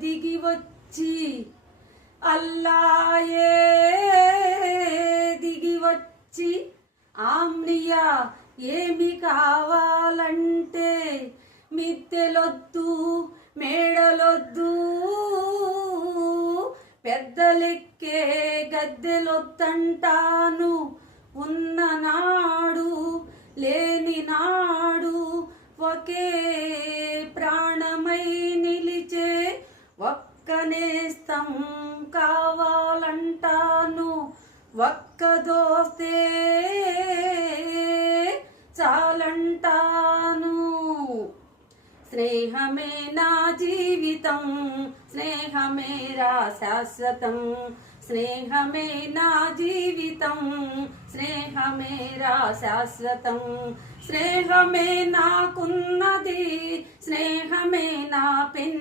దిగి వచ్చి అల్లాయే దిగి వచ్చి ఆమ్నియా ఏమి కావాలంటే మిత్తెలొద్దు మేడలొద్దు పెద్దలెక్కే గద్దెలొద్దంటాను ఉన్ననాడు లేని నాడు ఒకే ప్రాణమై నిలిచే ఒక్క నేస్తం కావాలంటాను ఒక్క దోస్తే చాలంటాను స్నేహమే నా జీవితం స్నేహమేరా శాశ్వతం స్నేహమే నా జీవితం స్నేహమేరా శాశ్వతం స్నేహమే నాకున్నది స్నేహమే నా పెన్